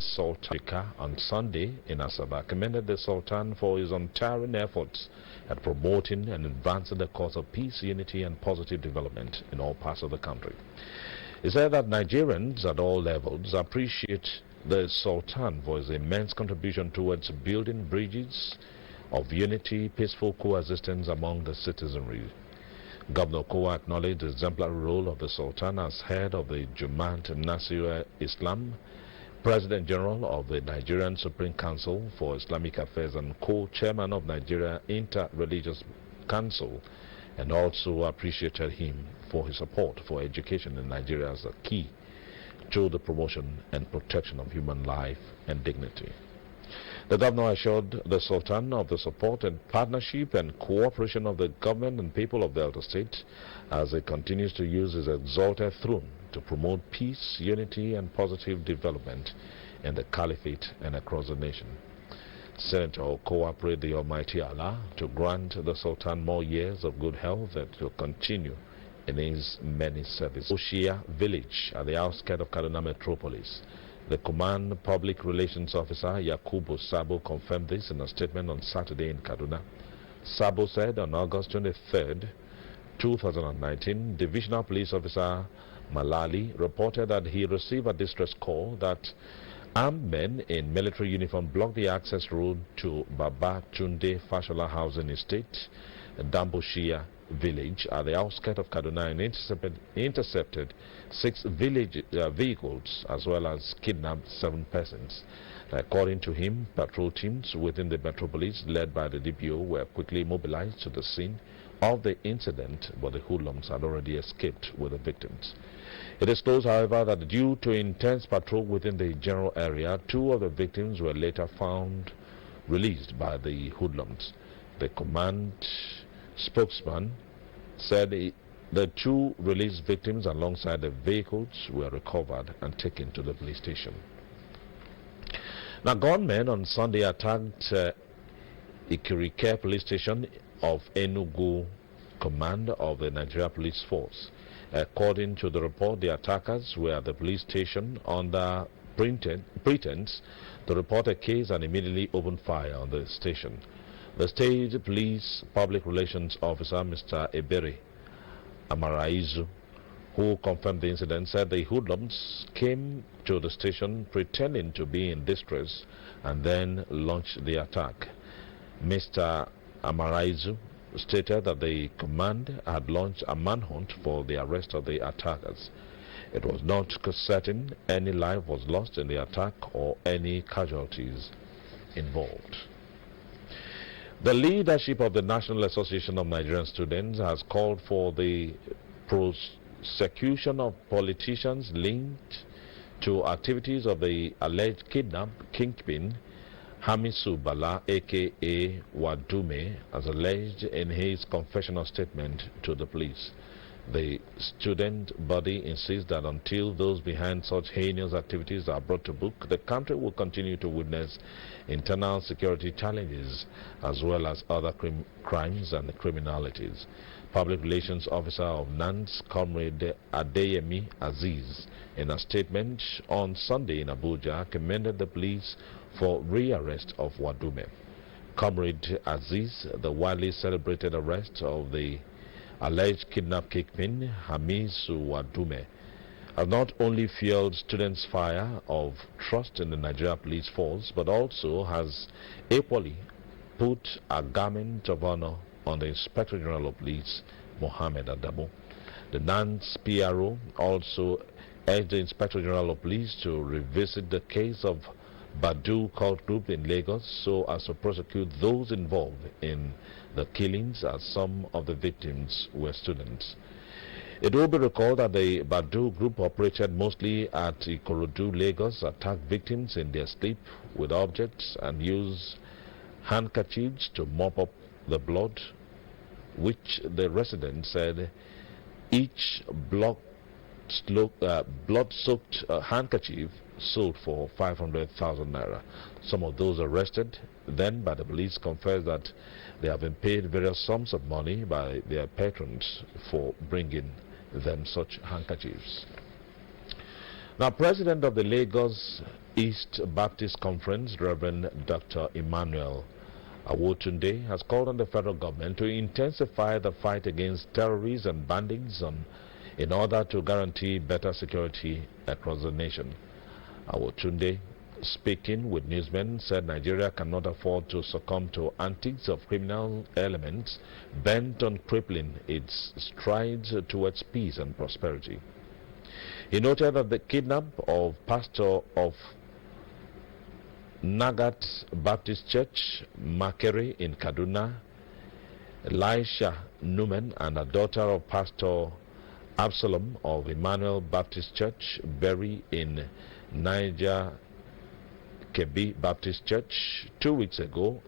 Sultan on Sunday in Asaba commended the Sultan for his untiring efforts at promoting and advancing the cause of peace, unity and positive development in all parts of the country. He said that Nigerians at all levels appreciate the Sultan for his immense contribution towards building bridges of unity, peaceful coexistence among the citizenry. Governor Kowa acknowledged the exemplary role of the Sultan as head of the Jamaat Nasir Islam, President General of the Nigerian Supreme Council for Islamic Affairs and co-chairman of Nigeria Inter-Religious Council, and also appreciated him for his support for education in Nigeria as a key to the promotion and protection of human life and dignity. The governor assured the Sultan of the support and partnership and cooperation of the government and people of Delta State as he continues to use his exalted throne to promote peace, unity and positive development in the Caliphate and across the nation. Senator Okowa prayed the Almighty Allah to grant the Sultan more years of good health and to continue in his many services. Oshia village at the outskirts of Kaduna metropolis. The Command Public Relations Officer Yakubu Sabo confirmed this in a statement on Saturday in Kaduna. Sabo said on August 23, 2019, Divisional Police Officer Malali reported that he received a distress call that armed men in military uniform blocked the access road to Baba Tunde Fashola Housing Estate, Damboshia village at the outskirts of Kaduna and intercepted 6 vehicles as well as kidnapped 7 persons. According to him, patrol teams within the metropolis led by the DPO were quickly mobilized to the scene of the incident, but the hoodlums had already escaped with the victims. It is closed, however, that due to intense patrol within the general area, 2 of the victims were later found released by the hoodlums. The command spokesman said the 2 released victims alongside the vehicles were recovered and taken to the police station. Now, gunmen on Sunday attacked Ikirike police station of Enugu command of the Nigeria Police Force. According to the report, the attackers were at the police station under pretense to report a case and immediately opened fire on the station. The State Police Public Relations Officer, Mr. Ebere Amaraizu, who confirmed the incident, said the hoodlums came to the station pretending to be in distress and then launched the attack. Mr. Amaraizu stated that the command had launched a manhunt for the arrest of the attackers. It was not certain any life was lost in the attack or any casualties involved. The leadership of the National Association of Nigerian Students has called for the prosecution of politicians linked to activities of the alleged kingpin Hamisu Bala aka Wadume, as alleged in his confessional statement to the police. The student body insists that until those behind such heinous activities are brought to book, the country will continue to witness internal security challenges as well as other crimes and criminalities. Public Relations Officer of NANS, Comrade Adeyemi Aziz, in a statement on Sunday in Abuja, commended the police for rearrest of Wadume. Comrade Aziz, the widely celebrated arrest of the alleged kidnap kingpin Hamisu Wadume, has not only fueled students' fire of trust in the Nigeria Police Force, but also has equally put a garment of honor on the Inspector General of Police, Mohammed Adamu. The NANS PRO also urged the Inspector General of Police to revisit the case of Badu cult group in Lagos so as to prosecute those involved in the killings, as some of the victims were students. It will be recalled that the Badu group operated mostly at Ikorodu, Lagos, attacked victims in their sleep with objects and used handkerchiefs to mop up the blood, which the residents said each blood-soaked handkerchief sold for 500,000 naira. Some of those arrested then by the police confessed that they have been paid various sums of money by their patrons for bringing them such handkerchiefs. Now, President of the Lagos East Baptist Conference, Reverend Dr. Emmanuel Awotunde has called on the federal government to intensify the fight against terrorists and bandits in order to guarantee better security across the nation. Awotunde, speaking with newsmen, said Nigeria cannot afford to succumb to antics of criminal elements bent on crippling its strides towards peace and prosperity. He noted that the kidnap of pastor of Nagat Baptist Church, Makere in Kaduna, Elisha Numan, and a daughter of Pastor Absalom of Emmanuel Baptist Church, Berry in Niger Kebi Baptist Church 2 weeks ago,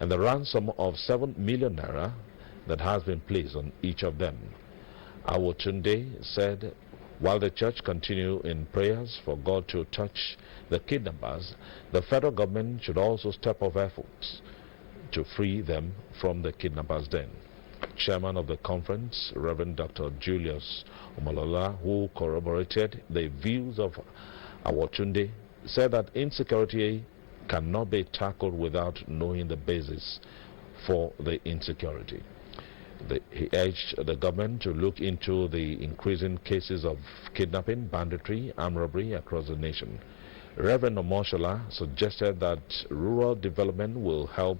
and the ransom of 7 million naira that has been placed on each of them. Awotunde said, while the church continue in prayers for God to touch the kidnappers, the federal government should also step up efforts to free them from the kidnappers' den. Chairman of the conference, Reverend Dr. Julius Omolola, who corroborated the views of Awotunde, said that insecurity cannot be tackled without knowing the basis for the insecurity. He urged the government to look into the increasing cases of kidnapping, banditry, armed robbery across the nation. Reverend Omoshola suggested that rural development will help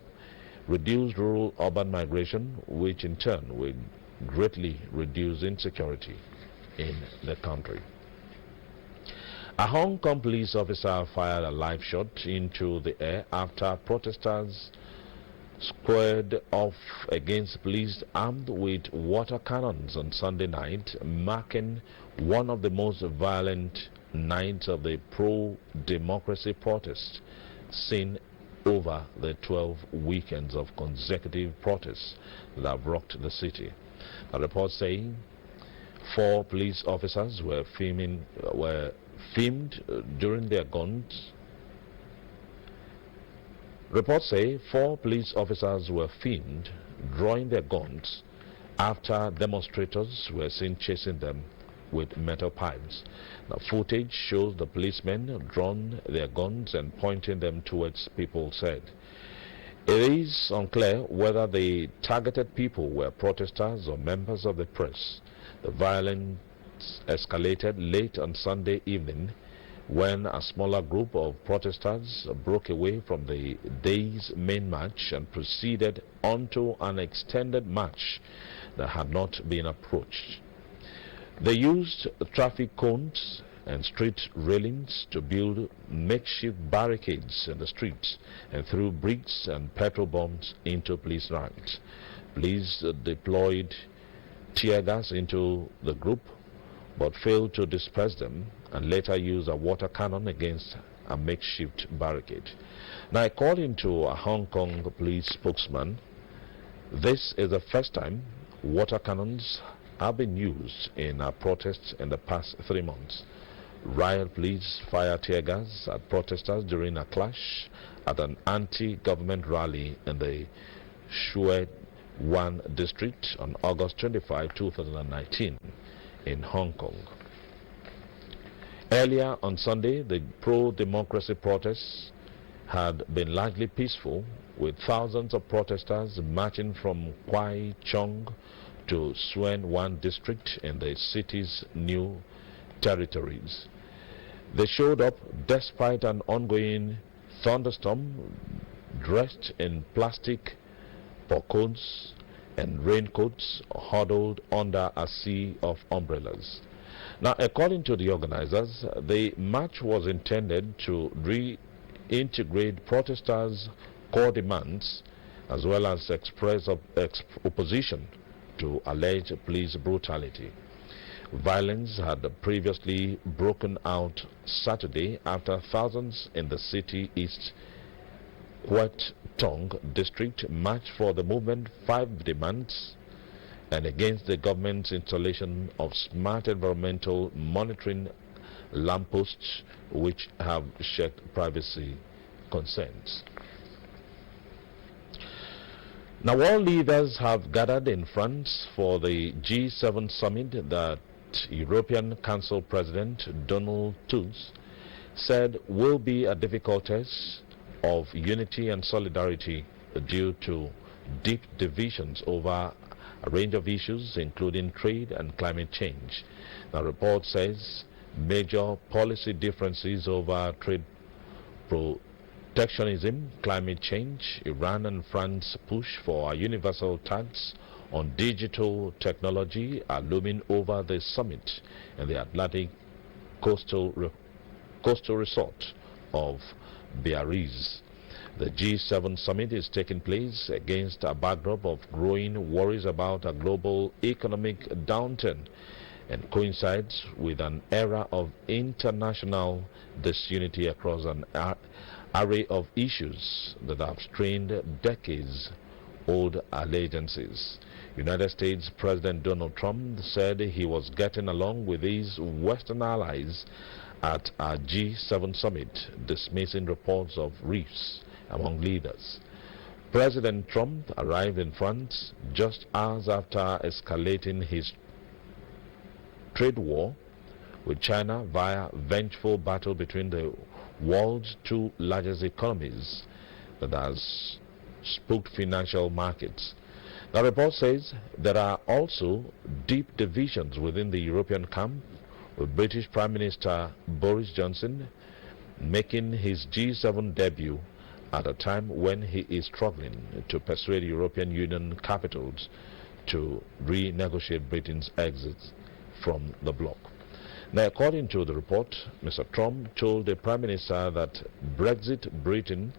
reduce rural-urban migration, which in turn will greatly reduce insecurity in the country. A Hong Kong police officer fired a live shot into the air after protesters squared off against police armed with water cannons on Sunday night, marking one of the most violent nights of the pro-democracy protests seen over the 12 weekends of consecutive protests that have rocked the city. A report saying 4 police officers were filmed during their guns. Reports say 4 police officers were filmed drawing their guns after demonstrators were seen chasing them with metal pipes. Now, footage shows the policemen drawing their guns and pointing them towards people said. It is unclear whether the targeted people were protesters or members of the press. The violence escalated late on Sunday evening when a smaller group of protesters broke away from the day's main march and proceeded onto an extended march that had not been approached. They used traffic cones and street railings to build makeshift barricades in the streets and threw bricks and petrol bombs into police ranks. Police deployed tear gas into the group but failed to disperse them and later used a water cannon against a makeshift barricade. Now, according to a Hong Kong police spokesman, this is the first time water cannons have been used in protests in the past 3 months. Riot police fired tear gas at protesters during a clash at an anti-government rally in the Shui Wan district on August 25, 2019 in Hong Kong. Earlier on Sunday, the pro-democracy protests had been largely peaceful, with thousands of protesters marching from Kwai Chong to Suen Wan district in the city's new territories. They showed up despite an ongoing thunderstorm, dressed in plastic porcoes and raincoats huddled under a sea of umbrellas. Now, according to the organizers, the march was intended to reintegrate protesters' core demands as well as express opposition to alleged police brutality. Violence had previously broken out Saturday after thousands in the city east Kwet Tong district marched for the movement's 5 demands and against the government's installation of smart environmental monitoring lampposts which have checked privacy concerns. Now, world leaders have gathered in France for the G7 summit that European Council President Donald Tusk said will be a difficult test of unity and solidarity due to deep divisions over a range of issues including trade and climate change. The report says major policy differences over trade protectionism, climate change, Iran and France push for a universal tax on digital technology are looming over the summit in the Atlantic coastal resort of Biarritz. The G7 summit is taking place against a backdrop of growing worries about a global economic downturn and coincides with an era of international disunity across an array of issues that have strained decades-old allegiances. United States President Donald Trump said he was getting along with his Western allies at a G7 summit, dismissing reports of rifts among leaders. President Trump arrived in France just hours after escalating his trade war with China via vengeful battle between the world's two largest economies that has spooked financial markets. The report says there are also deep divisions within the European camp, with British Prime Minister Boris Johnson making his G7 debut at a time when he is struggling to persuade European Union capitals to renegotiate Britain's exit from the bloc. Now, according to the report, Mr. Trump told the Prime Minister that Brexit Britain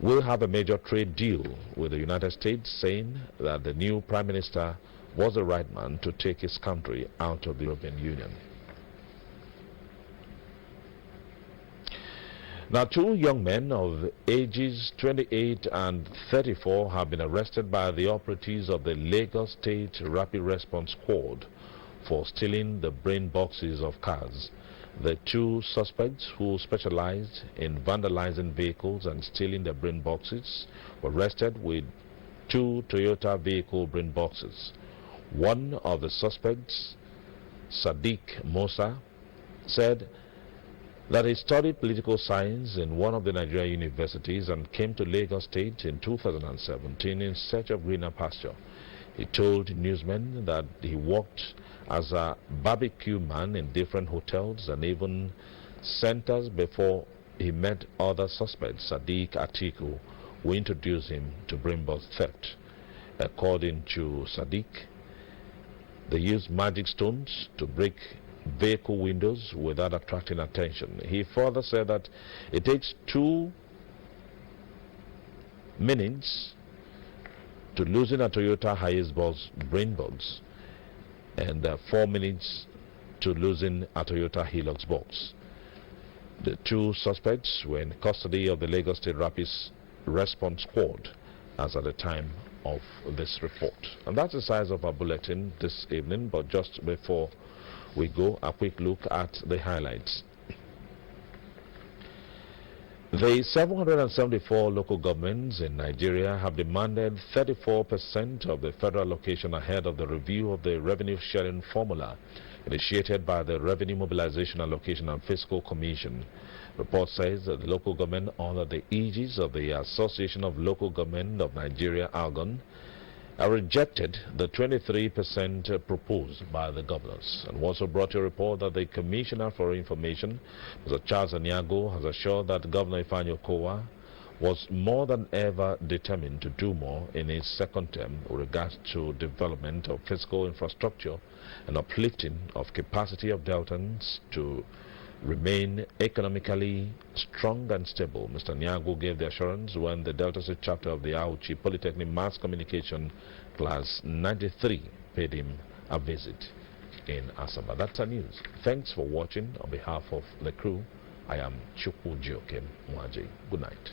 will have a major trade deal with the United States, saying that the new Prime Minister was the right man to take his country out of the European Union. Now, two young men of ages 28 and 34 have been arrested by the operatives of the Lagos State Rapid Response Squad for stealing the brain boxes of cars. The two suspects, who specialized in vandalizing vehicles and stealing the brain boxes, were arrested with two Toyota vehicle brain boxes. One of the suspects, Sadiq Musa, said that he studied political science in one of the Nigerian universities and came to Lagos State in 2017 in search of greener pasture. He told newsmen that he worked as a barbecue man in different hotels and even centers before he met other suspects, Sadiq Atiku, who introduced him to brain box theft. According to Sadiq, they used magic stones to break vehicle windows without attracting attention. He further said that it takes 2 minutes to loosen a Toyota Hiace box brain box and 4 minutes to loosen a Toyota Hilux box. The two suspects were in custody of the Lagos State Rapid Response Squad as at the time of this report. And that's the size of our bulletin this evening, but just before we go, a quick look at the highlights. The 774 local governments in Nigeria have demanded 34% of the federal allocation ahead of the review of the revenue sharing formula initiated by the Revenue Mobilization Allocation and Fiscal Commission. Report says that the local government under the aegis of the Association of Local Government of Nigeria, ALGON, rejected the 23% proposed by the governors, and also brought a report that the Commissioner for Information, Mr. Charles Aniago, has assured that Governor Ifeanyi Okowa was more than ever determined to do more in his second term with regards to development of physical infrastructure and uplifting of capacity of Deltans to remain economically strong and stable. Mr. Nyago gave the assurance when the Delta State chapter of the Auchi Polytechnic Mass Communication Class 93 paid him a visit in Asaba. That's our news. Thanks for watching. On behalf of the crew, I am Chukwu Jiokem Mwaji. Good night.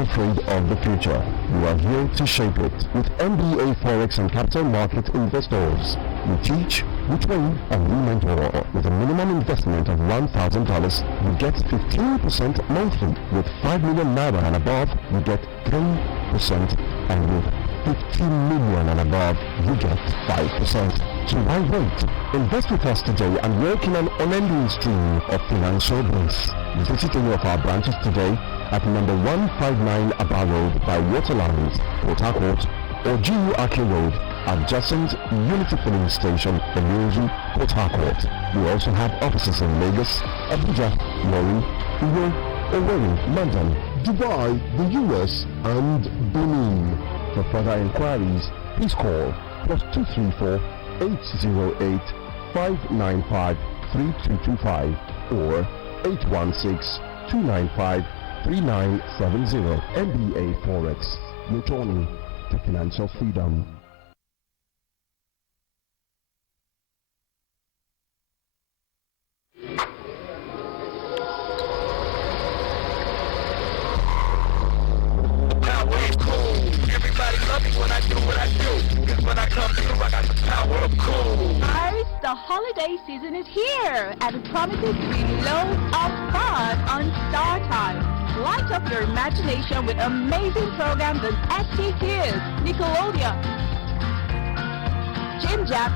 afraid of the future. We are here to shape it with MBA Forex and Capital Market Investors. We teach, we train, and we mentor. With a minimum investment of $1,000, you get 15% monthly. With 5 million naira and above, you get 3%, and with 15 million and above, you get 5%. So why wait? Invest with us today and work in an unending stream of financial bliss. Visit any of our branches today at number 159 Aba Road by Waterlines, Port Harcourt, or GU Aki Road, adjacent Unity Filling Station, Enugu, Port Harcourt. We also have offices in Lagos, Abuja, Warri, Uyo, Owerri, London, Dubai, the US, and Benin. For further inquiries, please call +234 808 595 3225 or 816 295 3970. MBA Forex, your journey to financial freedom. The holiday season is here and it promises to be loads of fun on Star Time. Light up your imagination with amazing programs on ST Kids, Nickelodeon, Jim Jam,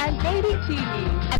and Baby TV.